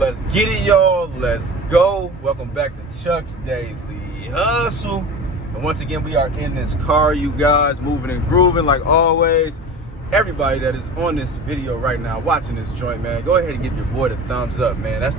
Let's get it, y'all. Let's go. Welcome back to Chuck's Daily Hustle. And once again, we are in this car, you guys, moving and grooving like always. Everybody that is on this video right now, watching this joint, man, go ahead and give your boy the thumbs up, man. That's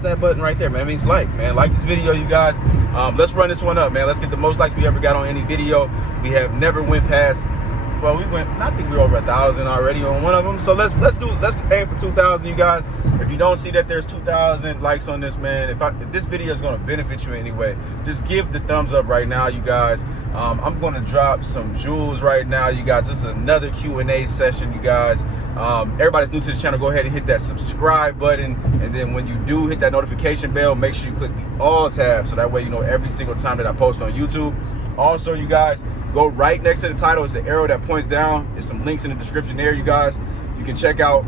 that button right there, man. It means like, man. Like this video, you guys. Let's run this one up, man. Let's get the most likes we ever got on any video. We have never went past. Well, I think we're over 1,000 already on one of them. So let's aim for 2,000, you guys. If you don't see that there's 2,000 likes on this, man, if this video is going to benefit you anyway, just give the thumbs up right now, you guys. I'm going to drop some jewels right now, you guys. This is another Q&A session, you guys. Everybody's new to the channel, go ahead and hit that subscribe button, and then when you do hit that notification bell, make sure you click the all tab, so that way you know every single time that I post on YouTube. Also, you guys, go right next to the title. It's an arrow that points down. There's some links in the description there, you guys. You can check out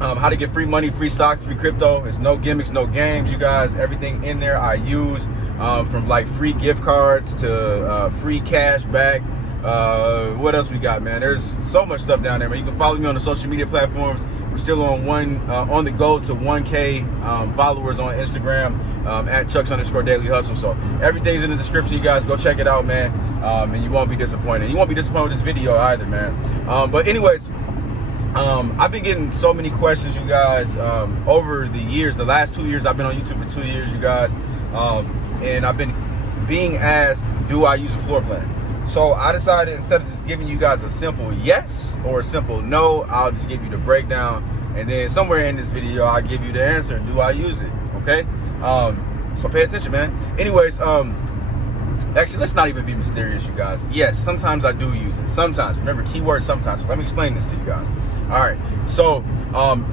how to get free money, free stocks, free crypto. It's no gimmicks, no games, you guys. Everything in there I use, from like free gift cards to free cash back. What else we got, man? There's so much stuff down there, man. You can follow me on the social media platforms. We're still on the go to 1K followers on Instagram, at Chucks_Daily Hustle. So everything's in the description, you guys. Go check it out, man. And you won't be disappointed. You won't be disappointed with this video either, man. But anyways, I've been getting so many questions, you guys, over the years. The last 2 years, I've been on YouTube for 2 years, you guys. And I've been being asked, do I use a floor plan? So I decided, instead of just giving you guys a simple yes or a simple no, I'll just give you the breakdown. And then somewhere in this video, I'll give you the answer. Do I use it? Okay? So pay attention, man. Anyways, actually, let's not even be mysterious, you guys. Yes, sometimes I do use it. Sometimes. Remember, keyword sometimes. So let me explain this to you guys. All right. So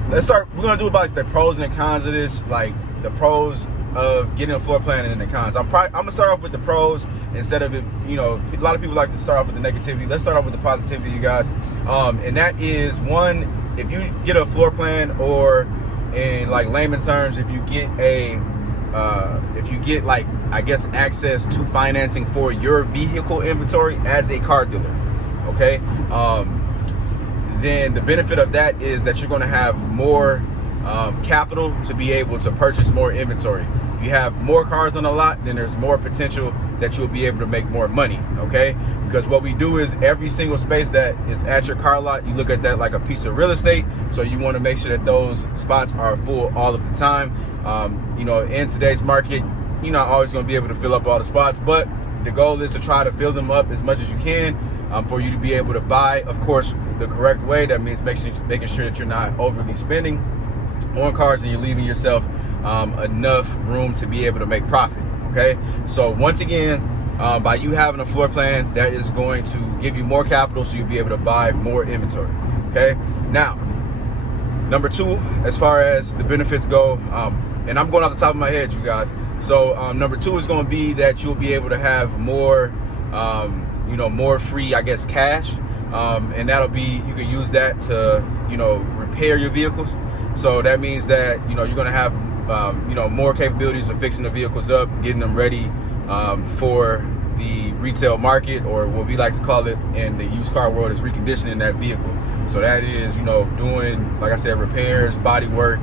let's start. We're going to do about the pros and cons of this, like the pros of getting a floor plan and the cons. I'm going to start off with the pros instead of it, you know, a lot of people like to start off with the negativity. Let's start off with the positivity, you guys. And that is, one, if you get a floor plan, or in like layman terms, if you get like, I guess, access to financing for your vehicle inventory as a car dealer, okay? Then the benefit of that is that you're going to have more capital to be able to purchase more inventory. If you have more cars on the lot, then there's more potential that you'll be able to make more money, okay? Because what we do is, every single space that is at your car lot, you look at that like a piece of real estate. So you want to make sure that those spots are full all of the time. You know, in today's market, you're not always going to be able to fill up all the spots, but the goal is to try to fill them up as much as you can, for you to be able to buy, of course, the correct way. That means making sure that you're not overly spending on cars and you're leaving yourself enough room to be able to make profit, okay? So once again, by you having a floor plan, that is going to give you more capital, so you'll be able to buy more inventory, okay? Now, number two, as far as the benefits go, and I'm going off the top of my head, you guys. So number two is going to be that you'll be able to have more, you know, more free, I guess, cash. And that'll be, you can use that to, you know, repair your vehicles. So that means that, you know, you're going to have, you know, more capabilities of fixing the vehicles up, getting them ready for the retail market, or what we like to call it in the used car world is reconditioning that vehicle. So that is, you know, doing, like I said, repairs, body work,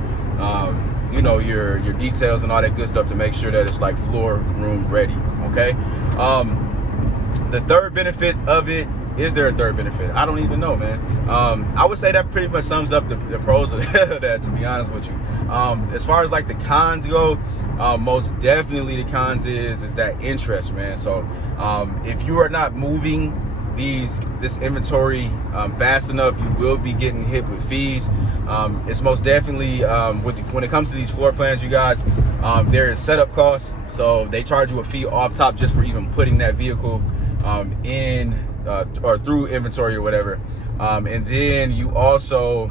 you know, your details and all that good stuff to make sure that it's like floor room ready, okay? The third benefit of it, is there a third benefit? I don't even know, man. I would say that pretty much sums up the pros of that, to be honest with you. As far as like the cons go, most definitely the cons is that interest, man. So if you are not moving this inventory fast enough, you will be getting hit with fees. It's most definitely, when it comes to these floor plans, you guys, there is setup costs. So they charge you a fee off top just for even putting that vehicle in or through inventory or whatever. And then you also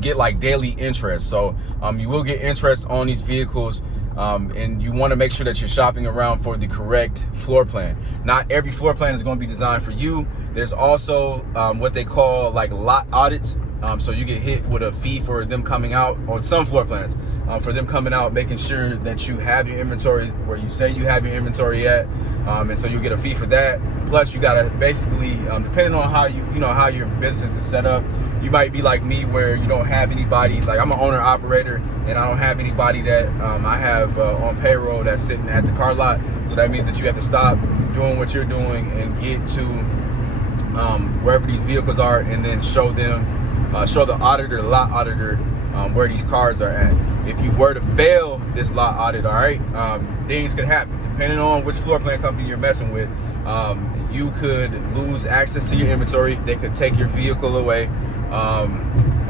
get like daily interest. So you will get interest on these vehicles, and you want to make sure that you're shopping around for the correct floor plan. Not every floor plan is going to be designed for you. There's also what they call like lot audits. So you get hit with a fee for them coming out on some floor plans, for them coming out, making sure that you have your inventory where you say you have your inventory at. And so you get a fee for that. Plus, you gotta basically, depending on how how your business is set up, you might be like me where you don't have anybody, like I'm an owner operator and I don't have anybody that I have on payroll that's sitting at the car lot. So that means that you have to stop doing what you're doing and get to wherever these vehicles are, and then show them, show the auditor, the lot auditor, where these cars are at. If you were to fail this lot audit, all right, things could happen. Depending on which floor plan company you're messing with, you could lose access to your inventory. They could take your vehicle away,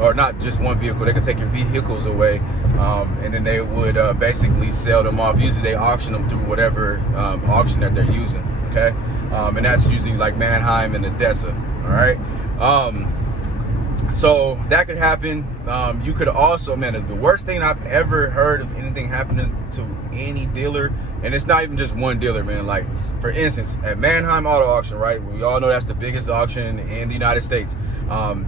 or not just one vehicle, they could take your vehicles away, and then they would basically sell them off. Usually they auction them through whatever auction that they're using, okay? And that's usually like Manheim and Odessa, all right? So that could happen. You could also, man, the worst thing I've ever heard of anything happening to any dealer, and it's not even just one dealer, man. Like, for instance, at Manheim Auto Auction, right? We all know that's the biggest auction in the United States.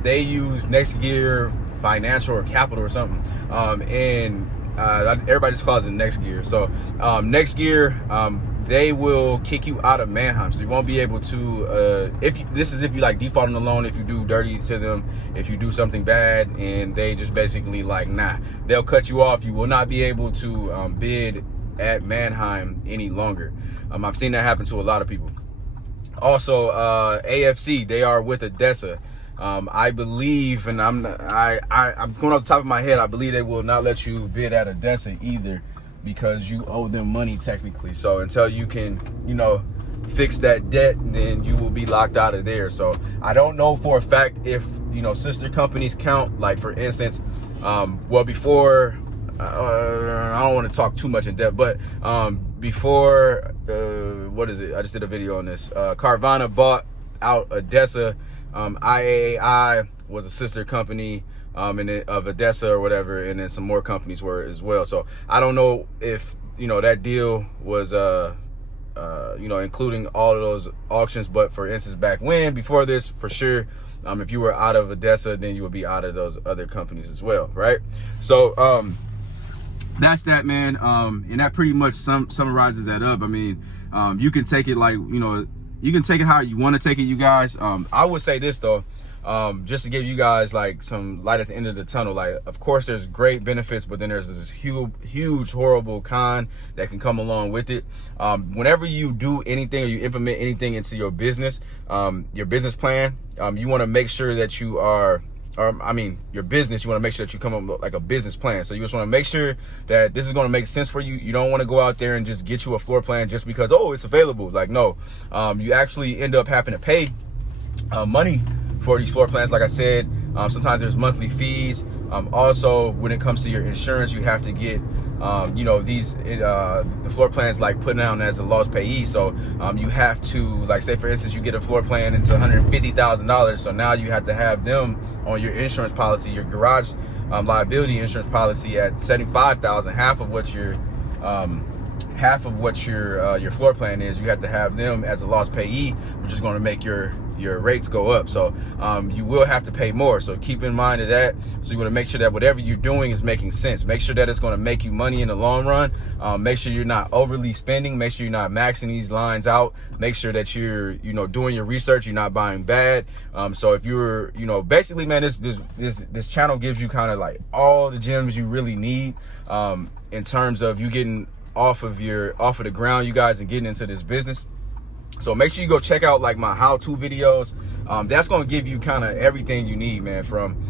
They use Next Gear Financial or Capital or something. And everybody just calls it Next Gear. So Next Gear, they will kick you out of Manheim, so you won't be able to, this is if you like default on the loan, if you do dirty to them, if you do something bad, and they just basically like, nah, they'll cut you off. You will not be able to bid at Manheim any longer. I've seen that happen to a lot of people. Also, AFC, they are with Odessa. I believe, and I'm going off the top of my head, I believe they will not let you bid at Odessa either, because you owe them money technically. So until you can, you know, fix that debt, then you will be locked out of there. So I don't know for a fact if, you know, sister companies count. Like, for instance, well, before, I don't want to talk too much in depth, but before, what is it? I just did a video on this. Carvana bought out Odessa. IAI was a sister company of Odessa or whatever, and then some more companies were as well. So I don't know if, you know, that deal was you know, including all of those auctions, but for instance, back when, before this, for sure, if you were out of Odessa, then you would be out of those other companies as well, right? So that's that, man. And that pretty much summarizes that up. I mean, you can take it like, you know, you can take it how you want to take it, you guys. I would say this though, just to give you guys like some light at the end of the tunnel. Like, of course there's great benefits, but then there's this huge horrible con that can come along with it. Whenever you do anything or you implement anything into your business plan, you want to make sure that you are, your business, you want to make sure that you come up with like a business plan. So you just want to make sure that this is going to make sense for you. You don't want to go out there and just get you a floor plan just because, oh, it's available. Like, no, you actually end up having to pay money for these floor plans. Like I said, sometimes there's monthly fees. Also, when it comes to your insurance, you have to get, you know, the floor plans like put down as a loss payee. So you have to, like, say for instance, you get a floor plan, it's $150,000. So now you have to have them on your insurance policy, your garage liability insurance policy at $75,000, half of what your floor plan is. You have to have them as a loss payee, which is going to make your rates go up. So you will have to pay more. So keep in mind of that. So you want to make sure that whatever you're doing is making sense. Make sure that it's going to make you money in the long run. Make sure you're not overly spending. Make sure you're not maxing these lines out. Make sure that you're, you know, doing your research. You're not buying bad. So if you're, you know, basically, man, this channel gives you kind of like all the gems you really need in terms of you getting off of the ground, you guys, and getting into this business. So make sure you go check out like my how-to videos. That's going to give you kind of everything you need, man, from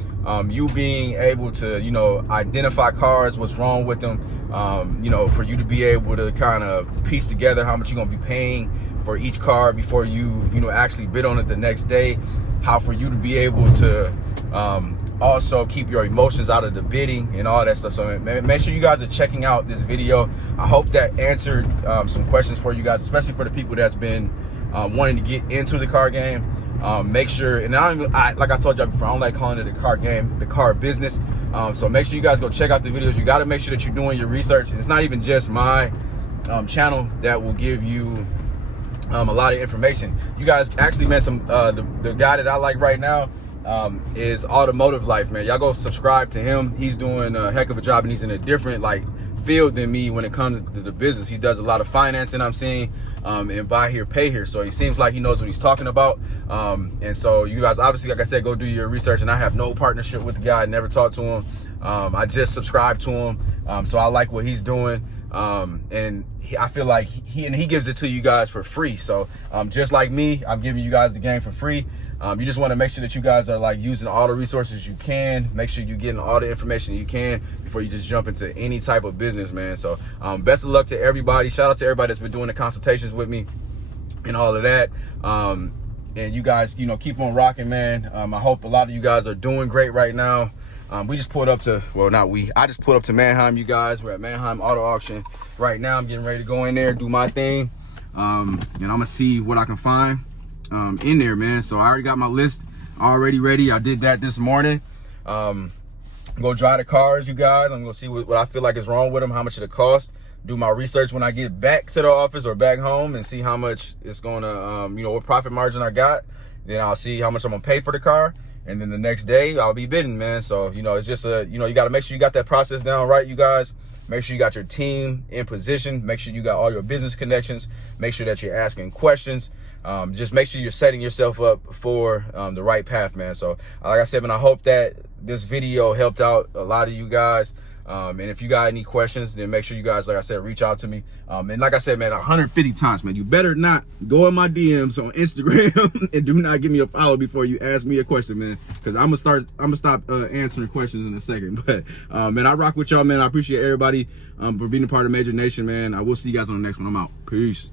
you being able to, you know, identify cars, what's wrong with them, you know, for you to be able to kind of piece together how much you're going to be paying for each car before you know, actually bid on it the next day, how for you to be able to also keep your emotions out of the bidding and all that stuff. So make sure you guys are checking out this video. I hope that answered some questions for you guys, especially for the people that's been wanting to get into the car game. Make sure, and like I told you before, I don't like calling it a car game, the car business. So make sure you guys go check out the videos. You got to make sure that you're doing your research. It's not even just my channel that will give you a lot of information. You guys actually met some the guy that I like right now is Automotive Life, man. Y'all go subscribe to him. He's doing a heck of a job, and he's in a different like field than me when it comes to the business. He does a lot of financing, I'm seeing. and buy here, pay here. So he seems like he knows what he's talking about. And so you guys, obviously, like I said, go do your research. And I have no partnership with the guy. I never talked to him. I just subscribed to him. So I like what he's doing. And I feel like he gives it to you guys for free. So just like me, I'm giving you guys the game for free. You just want to make sure that you guys are like using all the resources you can. Make sure you're getting all the information you can before you just jump into any type of business, man. So best of luck to everybody. Shout out to everybody that's been doing the consultations with me and all of that. And you guys, you know, keep on rocking, man. I hope a lot of you guys are doing great right now. We just pulled up to, well, not we, I just pulled up to Mannheim, you guys. We're at Mannheim Auto Auction right now. I'm getting ready to go in there, do my thing. And I'm gonna see what I can find in there, man. So I already got my list already ready. I did that this morning. Go drive the cars, you guys. I'm gonna see what I feel like is wrong with them, how much it'll cost. Do my research when I get back to the office or back home and see how much it's gonna, you know, what profit margin I got. Then I'll see how much I'm gonna pay for the car. And then the next day I'll be bidding, man. So, you know, it's just you know, you got to make sure you got that process down right, you guys. Make sure you got your team in position. Make sure you got all your business connections. Make sure that you're asking questions. Just make sure you're setting yourself up for the right path, man. So like I said, man, I hope that this video helped out a lot of you guys. And if you got any questions, then make sure you guys, like I said, reach out to me. And like I said, man, 150 times, man, you better not go in my DMs on Instagram and do not give me a follow before you ask me a question, man. Because I'm gonna stop answering questions in a second. But man, I rock with y'all, man. I appreciate everybody for being a part of Major Nation, man. I will see you guys on the next one. I'm out. Peace.